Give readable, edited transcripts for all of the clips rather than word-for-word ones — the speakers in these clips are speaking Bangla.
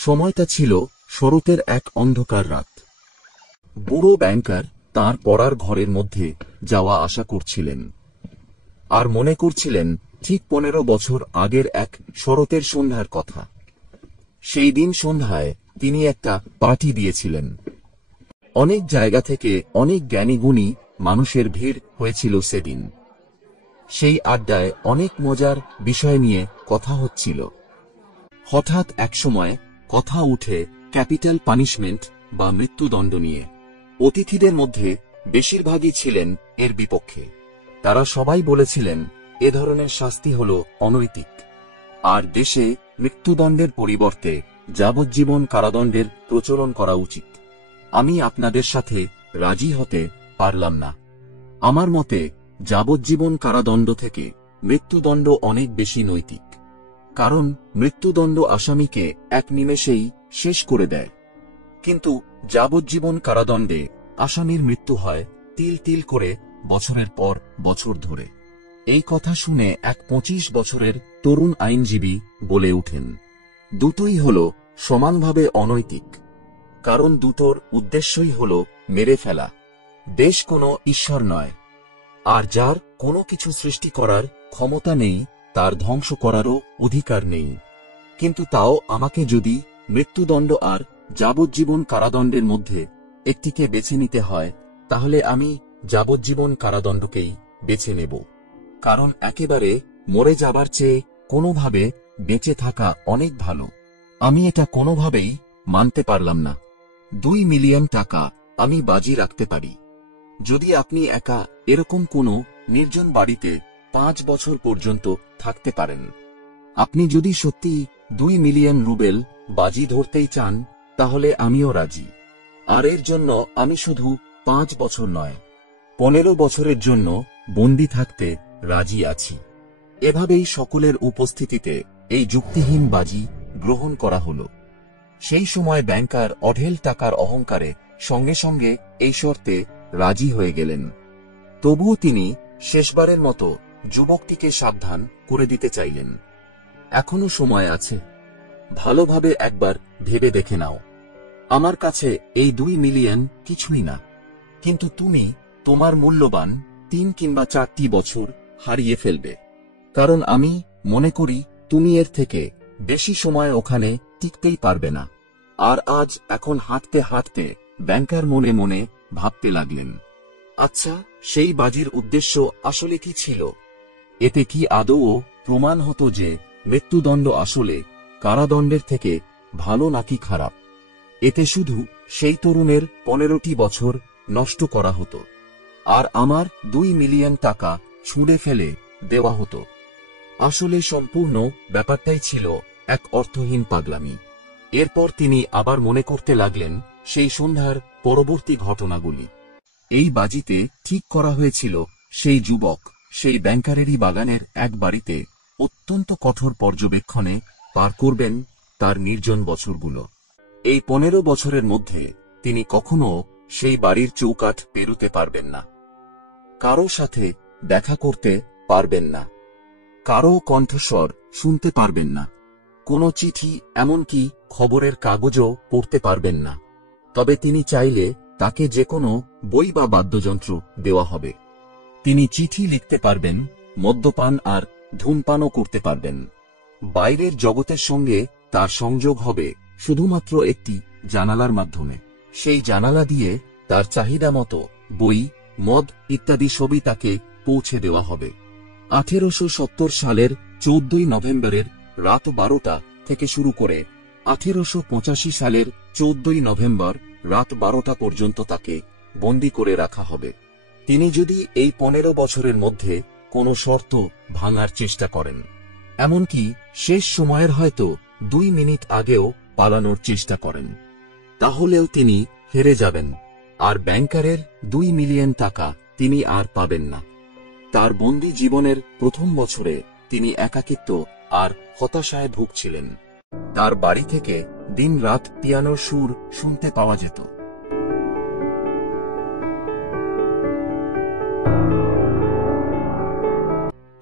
সময়টা ছিল শরতের এক অন্ধকার রাত। বুড়ো ব্যাংকার তাঁর পড়ার ঘরের মধ্যে যাওয়া আসা করছিলেন, আর মনে করছিলেন ঠিক 15 বছর আগের এক শরতের সন্ধ্যার কথা। সেই দিন সন্ধ্যায় তিনি একটা পার্টি দিয়েছিলেন। অনেক জায়গা থেকে অনেক জ্ঞানীগুণী মানুষের ভিড় হয়েছিল সেদিন। সেই আড্ডায় অনেক মজার বিষয় নিয়ে কথা হচ্ছিল। হঠাৎ একসময় কথা উঠে ক্যাপিটাল পানিশমেন্ট বা মৃত্যুদণ্ড নিয়ে। অতিথিদের মধ্যে বেশিরভাগই ছিলেন এর বিপক্ষে। তারা সবাই বলেছিলেন এ ধরনের শাস্তি হল অনৈতিক, আর দেশে মৃত্যুদণ্ডের পরিবর্তে যাবজ্জীবন কারাদণ্ডের প্রচলন করা উচিত। আমি আপনাদের সাথে রাজি হতে পারলাম না। আমার মতে যাবজ্জীবন কারাদণ্ড থেকে মৃত্যুদণ্ড অনেক বেশি নৈতিক, কারণ মৃত্যুদণ্ড আসামিকে এক নিমেষেই শেষ করে দেয়, কিন্তু যাবজ্জীবন কারাদণ্ডে আসামির মৃত্যু হয় তিল তিল করে, বছরের পর বছর ধরে। এই কথা শুনে এক 25 বছরের তরুণ আইনজীবী বলে উঠেন, দুটোই হল সমানভাবে অনৈতিক, কারণ দুটোর উদ্দেশ্যই হল মেরে ফেলা। দেশ কোনো ঈশ্বর নয়, আর যার কোনো কিছু সৃষ্টি করার ক্ষমতা নেই তার ধ্বংস করারও অধিকার নেই। কিন্তু তাও আমাকে যদি মৃত্যুদণ্ড আর যাবজ্জীবন কারাদণ্ডের মধ্যে একটিকে বেছে নিতে হয়, তাহলে আমি যাবজ্জীবন কারাদণ্ডকেই বেছে নেব, কারণ একেবারে মরে যাবার চেয়ে কোনোভাবে বেঁচে থাকা অনেক ভালো। আমি এটা কোনোভাবেই মানতে পারলাম না। 2 মিলিয়ন টাকা আমি বাজি রাখতে পারি, যদি আপনি একা এরকম কোনো নির্জন বাড়িতে 5 বছর পর্যন্ত থাকতে পারেন। আপনি যদি সত্যি 2 মিলিয়ন রুবেল বাজি ধরতেই চান, তাহলে আমিও রাজি। আর এর জন্য আমি শুধু 5 বছর নয়, 15 বছরের জন্য বন্দী থাকতে রাজি আছি। এভাবেই সকলের উপস্থিতিতে এই যুক্তিহীন বাজি গ্রহণ করা হল। সেই সময় ব্যাংকার অঢেল টাকার অহংকারে সঙ্গে সঙ্গে এই শর্তে রাজি হয়ে গেলেন। তবুও তিনি শেষবারের মতো যুবকটিকে সাবধান করে দিতে চাইলেন, এখনো সময় আছে, ভালোভাবে একবার ভেবে দেখে নাও। আমার কাছে এই 2 মিলিয়ন কিছুই না, কিন্তু তুমি তোমার মূল্যবান 3 কিংবা 4টি বছর হারিয়ে ফেলবে, কারণ আমি মনে করি তুমি এর থেকে বেশি সময় ওখানে টিকতেই পারবে না। আর আজ এখন হাঁটতে হাঁটতে ব্যাংকার মনে মনে ভাবতে লাগলেন, আচ্ছা, সেই বাজির উদ্দেশ্য আসলে কি ছিল? এতে কি আদৌ প্রমাণ হতো যে মৃত্যুদণ্ড আসলে কারাদণ্ডের থেকে ভালো নাকি খারাপ? এতে শুধু সেই তরুণের 15টি বছর নষ্ট করা হতো, আর আমার 2 মিলিয়ন টাকা ছুঁড়ে ফেলে দেওয়া হতো। আসলে সম্পূর্ণ ব্যাপারটাই ছিল এক অর্থহীন পাগলামি। এরপর তিনি আবার মনে করতে লাগলেন সেই সন্ধ্যার পরবর্তী ঘটনাগুলি। এই বাজিতে ঠিক করা হয়েছিল সেই যুবক সেই ব্যাংকারেরই বাগানের এক বাড়িতে অত্যন্ত কঠোর পর্যবেক্ষণে পার করবেন তার নির্জন বছরগুলো। এই 15 বছরের মধ্যে তিনি কখনো সেই বাড়ির চৌকাঠ পেরুতে পারবেন না, কারো সাথে দেখা করতে পারবেন না, কারো কণ্ঠস্বর শুনতে পারবেন না, কোনো চিঠি এমনকি খবরের কাগজও পড়তে পারবেন না। তবে তিনি চাইলে তাকে যে কোনো বই বা বাদ্যযন্ত্র দেওয়া হবে। তিনি চিঠি লিখতে পারবেন, মদ্যপান আর ধূমপানও করতে পারবেন। বাইরের জগতের সঙ্গে তার সংযোগ হবে শুধুমাত্র একটি জানালার মাধ্যমে। সেই জানালা দিয়ে তার চাহিদা মতো বই, মদ ইত্যাদি সবই তাকে পৌঁছে দেওয়া হবে। 1870 সালের 14 নভেম্বরের রাত 12টা থেকে শুরু করে 1885 সালের 14 নভেম্বর রাত 12টা পর্যন্ত তাকে বন্দী করে রাখা হবে। তিনি যদি এই 15 বছরের মধ্যে কোনো শর্ত ভাঙার চেষ্টা করেন, এমনকি শেষ সময়ের হয়তো 2 মিনিট আগেও পালানোর চেষ্টা করেন, তাহলেও তিনি হেরে যাবেন, আর ব্যাংকারের 2 মিলিয়ন টাকা তিনি আর পাবেন না। তার বন্দী জীবনের প্রথম বছরে তিনি একাকিত্ব আর হতাশায় ভুগছিলেন। তার বাড়ি থেকে দিন-রাত পিয়ানোর সুর শুনতে পাওয়া যেত।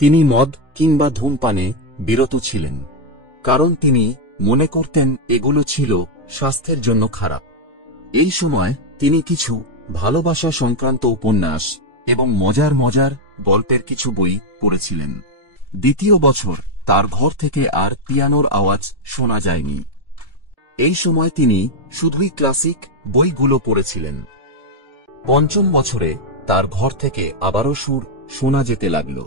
তিনি মদ কিংবা ধূমপানে বিরত ছিলেন, কারণ তিনি মনে করতেন এগুলো ছিল স্বাস্থ্যের জন্য খারাপ। এই সময় তিনি কিছু ভালোবাসা সংক্রান্ত উপন্যাস এবং মজার মজার গল্পের কিছু বই পড়েছিলেন। দ্বিতীয় বছর তার ঘর থেকে আর পিয়ানোর আওয়াজ শোনা যায়নি। এই সময় তিনি শুধুই ক্লাসিক বইগুলো পড়েছিলেন। পঞ্চম বছরে তার ঘর থেকে আবারও সুর শোনা যেতে লাগল।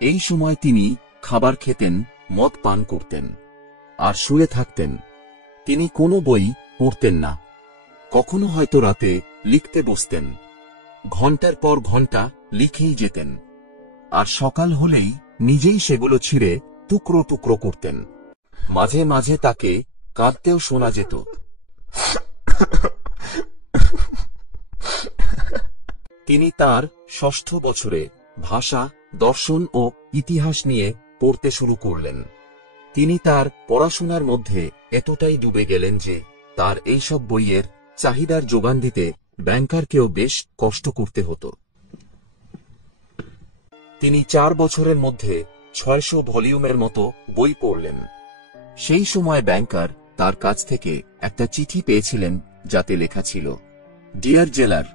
এই সময় তিনি খাবার খেতেন, মদ পান করতেন আর শুয়ে থাকতেন। তিনি কোনো বই পড়তেন না। কখনো হয়তো রাতে লিখতে বসতেন, ঘন্টার পর ঘন্টা লিখেই যেতেন, আর সকাল হলেই নিজেই সেগুলো ছিঁড়ে টুকরো টুকরো করতেন। মাঝে মাঝে তাকে কাঁদতেও শোনা যেত। তিনি তার ষষ্ঠ বছরে ভাষা, দর্শন ও ইতিহাস নিয়ে পড়তে শুরু করলেন। তিনি তার পড়াশোনার মধ্যে এতটাই ডুবে গেলেন যে তার এইসব বইয়ের চাহিদার যোগান দিতে ব্যাংকারকেও বেশ কষ্ট করতে হতো। তিনি 4 বছরের মধ্যে 600 ভলিউমের মতো বই পড়লেন। সেই সময় ব্যাংকার তার কাছ থেকে একটা চিঠি পেয়েছিলেন, যাতে লেখা ছিল, ডিয়ার জেলার,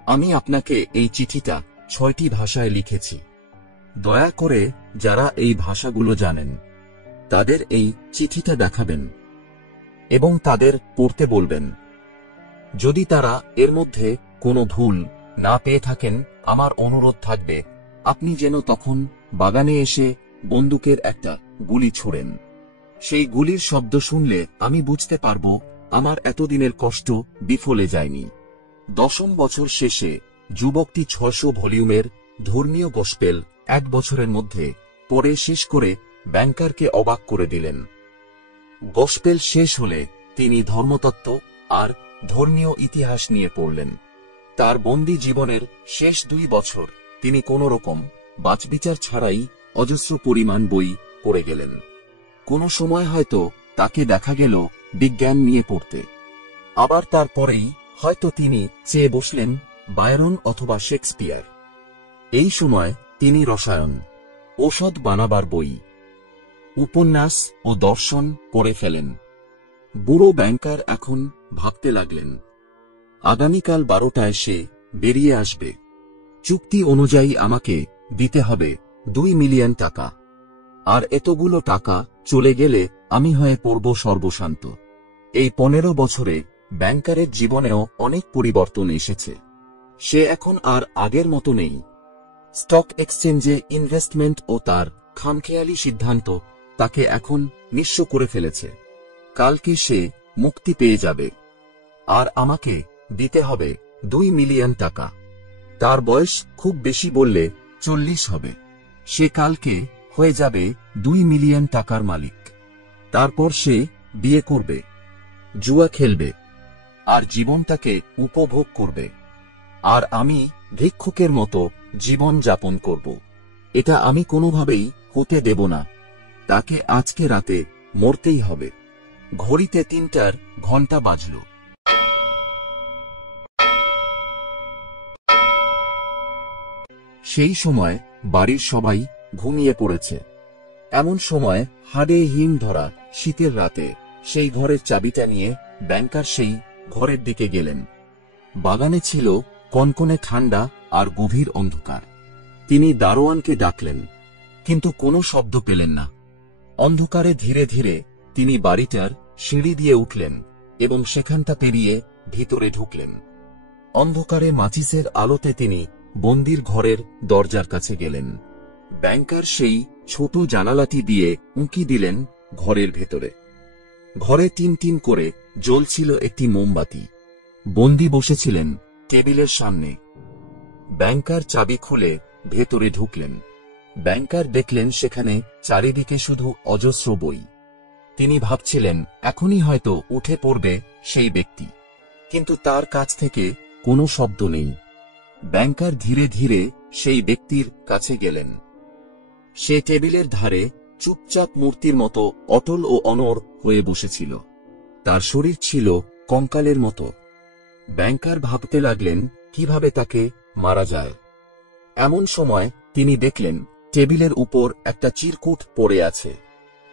আমি আপনাকে এই চিঠিটা 6টি ভাষায় লিখেছি। দয়া করে যারা এই ভাষাগুলো জানেন তাদের এই চিঠিটা দেখাবেন এবং তাদের পড়তে বলবেন। যদি তারা এর মধ্যে কোনো ভুল না পেয়ে থাকেন, আমার অনুরোধ থাকবে আপনি যেন তখন বাগানে এসে বন্দুকের একটা গুলি ছোড়েন। সেই গুলির শব্দ শুনলে আমি বুঝতে পারব আমার এতদিনের কষ্ট বিফলে যায়নি। 10ম বছর শেষে যুবকটি 600 ভলিউমের ধর্মীয় গসপেল 1 বছরের মধ্যে পড়ে শেষ করে ব্যাংকারকে অবাক করে দিলেন। গসপেল শেষ হলে তিনি ধর্মতত্ত্ব আর ধর্মীয় ইতিহাস নিয়ে পড়লেন। তার বন্দী জীবনের শেষ 2 বছর তিনি কোনো রকম বাছবিচার ছাড়াই অজস্র পরিমাণ বই পড়ে গেলেন। কোনো সময় হয়তো তাকে দেখা গেল বিজ্ঞান নিয়ে পড়তে, আবার তারপরেই হয়তো তিনি চেয়ে বসলেন বায়রন অথবা শেক্সপিয়ার। এই সময় তিনি রসায়ন, ঔষধ বানাবার বই, উপন্যাস ও দর্শন পড়ে ফেলেন। বুড়ো ব্যাংকার এখন ভাবতে লাগলেন, আগামীকাল 12টায় সে বেরিয়ে আসবে। চুক্তি অনুযায়ী আমাকে দিতে হবে 2 মিলিয়ন টাকা, আর এতগুলো টাকা চলে গেলে আমি হয়ে পড়ব সর্বশান্ত। এই 15 বছরে ব্যাংকারের জীবনেও অনেক পরিবর্তন এসেছে। সে এখন আর আগের মতো নেই। স্টক এক্সচেঞ্জে ইনভেস্টমেন্ট ও তার খামখেয়ালি সিদ্ধান্ত তাকে এখন নিঃস্ব করে ফেলেছে। কালকে সে মুক্তি পেয়ে যাবে, আর আমাকে দিতে হবে 2 মিলিয়ন টাকা। তার বয়স খুব বেশি বললে 40 হবে। সে কালকে হয়ে যাবে 2 মিলিয়ন টাকার মালিক। তারপর সে বিয়ে করবে, জুয়া খেলবে, আর জীবনটাকে উপভোগ করবে। আর আমি ভিক্ষুকের মতো জীবন যাপন করব। এটা আমি কোনোভাবেই হতে দেব না। তাকে আজকে রাতে মরতেই হবে। ঘড়িতে 3টার ঘন্টা বাজল। সেই সময় বাড়ির সবাই ঘুমিয়ে পড়েছে। এমন সময় হাড়ে হিম ধরা শীতের রাতে সেই ঘরের চাবিটা নিয়ে ব্যাংকার সেই ঘরের দিকে গেলেন। বাগানে ছিল কনকনে ঠান্ডা আর গভীর অন্ধকার। তিনি দারোয়ানকে ডাকলেন, কিন্তু কোনো শব্দ পেলেন না। অন্ধকারে ধীরে ধীরে তিনি বাড়িটার সিঁড়ি দিয়ে উঠলেন এবং সেখানটা পেরিয়ে ভিতরে ঢুকলেন। অন্ধকারে মাচিসের আলোতে তিনি বন্দির ঘরের দরজার কাছে গেলেন। ব্যাংকার সেই ছোট জানালাটি দিয়ে উঁকি দিলেন ঘরের ভেতরে। ঘরে টিন টিন করে জ্বলছিল একটি মোমবাতি। বন্দী বসেছিলেন টেবিলের সামনে। ব্যাংকার চাবি খুলে ভেতরে ঢুকলেন। ব্যাংকার দেখলেন সেখানে চারিদিকে শুধু অজস্র বই। তিনি ভাবছিলেন এখনই হয়তো উঠে পড়বে সেই ব্যক্তি, কিন্তু তার কাছ থেকে কোনো শব্দ নেই। ব্যাংকার ধীরে ধীরে সেই ব্যক্তির কাছে গেলেন। সে টেবিলের ধারে চুপচাপ মূর্তির মতো অটল ও অনড় হয়ে বসেছিল। তার শরীর ছিল কঙ্কালের মতো। ব্যাংকার ভাবতে লাগলেন কিভাবে তাকে মারা যায়। এমন সময় তিনি দেখলেন টেবিলের উপর একটা চিরকুট পড়ে আছে।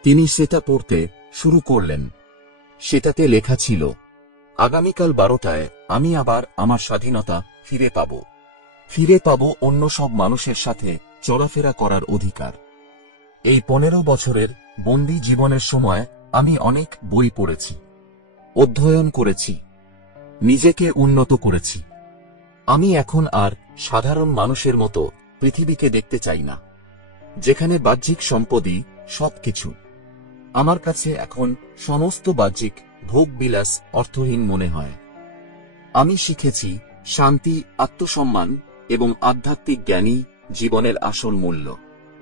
তিনি সেটা পড়তে শুরু করলেন। সেটাতে লেখা ছিল, আগামীকাল 12টায় আমি আবার আমার স্বাধীনতা ফিরে পাব অন্য সব মানুষের সাথে চলাফেরা করার অধিকার। এই 15 বছরের বন্দি জীবনের সময় আমি অনেক বই পড়েছি, অধ্যয়ন করেছি, নিজেকে উন্নত করেছি। আমি এখন আর সাধারণ মানুষের মতো পৃথিবীকে দেখতে চাই না, যেখানে বাহ্যিক সম্পদই সবকিছু। আমার কাছে এখন সমস্ত বাহ্যিক ভোগবিলাস অর্থহীন মনে হয়। আমি শিখেছি শান্তি, আত্মসম্মান এবং আধ্যাত্মিক জ্ঞানই জীবনের আসল মূল্য।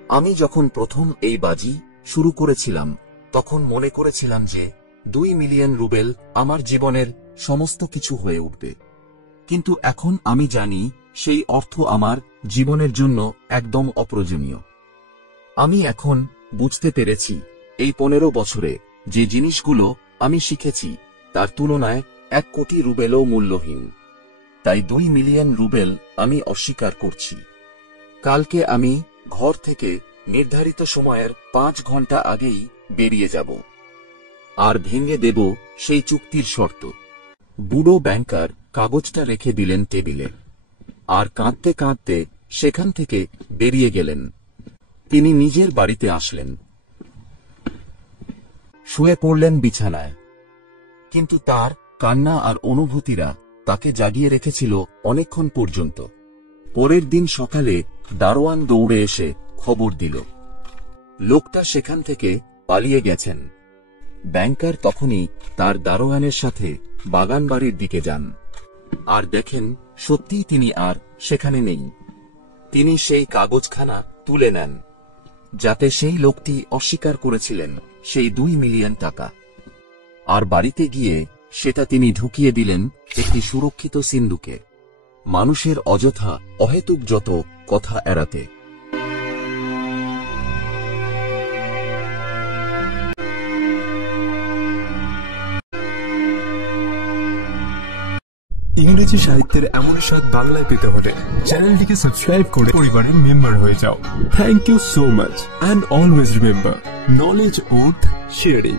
আমি যখন প্রথম এই বাজি শুরু করেছিলাম, তখন মনে করেছিলাম যে 2 মিলিয়ন রুবেল আমার জীবনের সমস্ত কিছু হয়ে উঠবে। কিন্তু এখন আমি জানি সেই অর্থ আমার জীবনের জন্য একদম অপ্রয়োজনীয়। আমি এখন বুঝতে পেরেছি এই 15 বছরে যে জিনিসগুলো আমি শিখেছি তার তুলনায় 1 কোটি রুবেলও মূল্যহীন। তাই 2 মিলিয়ন রুবেল আমি অস্বীকার করছি। কালকে আমি ঘর থেকে নির্ধারিত সময়ের 5 ঘন্টা আগেই বেরিয়ে যাব আর ভেঙে দেব সেই চুক্তির শর্ত। বুড়ো ব্যাংকার কাগজটা রেখে দিলেন টেবিলে আর কাঁদতে কাঁদতে সেখান থেকে বেরিয়ে গেলেন। তিনি নিজের বাড়িতে আসলেন, শুয়ে পড়লেন বিছানায়। কিন্তু তার কান্না আর অনুভূতিরা তাকে জাগিয়ে রেখেছিল অনেকক্ষণ পর্যন্ত। পরের দিন সকালে দারোয়ান দৌড়ে এসে খবর দিল, লোকটা সেখান থেকে পালিয়ে গেছেন। ব্যাংকার তখনই তার দারোয়ানের সাথে বাগানবাড়ির দিকে যান আর দেখেন সত্যিই তিনি আর সেখানে নেই। তিনি সেই কাগজখানা তুলে নেন, যাতে সেই লোকটি অস্বীকার করেছিলেন সেই 2 মিলিয়ন টাকা। আর বাড়িতে গিয়ে সেটা তিনি ঢুকিয়ে দিলেন একটি সুরক্ষিত সিন্দুকে, মানুষের অযথা অহেতুক যত কথা এড়াতে। ইংরেজি সাহিত্যের এমন স্বাদ বাংলায় পেতে হলে চ্যানেলটিকে সাবস্ক্রাইব করে পরিবারের মেম্বার হয়ে যাও। Thank you so much and always remember, knowledge with sharing.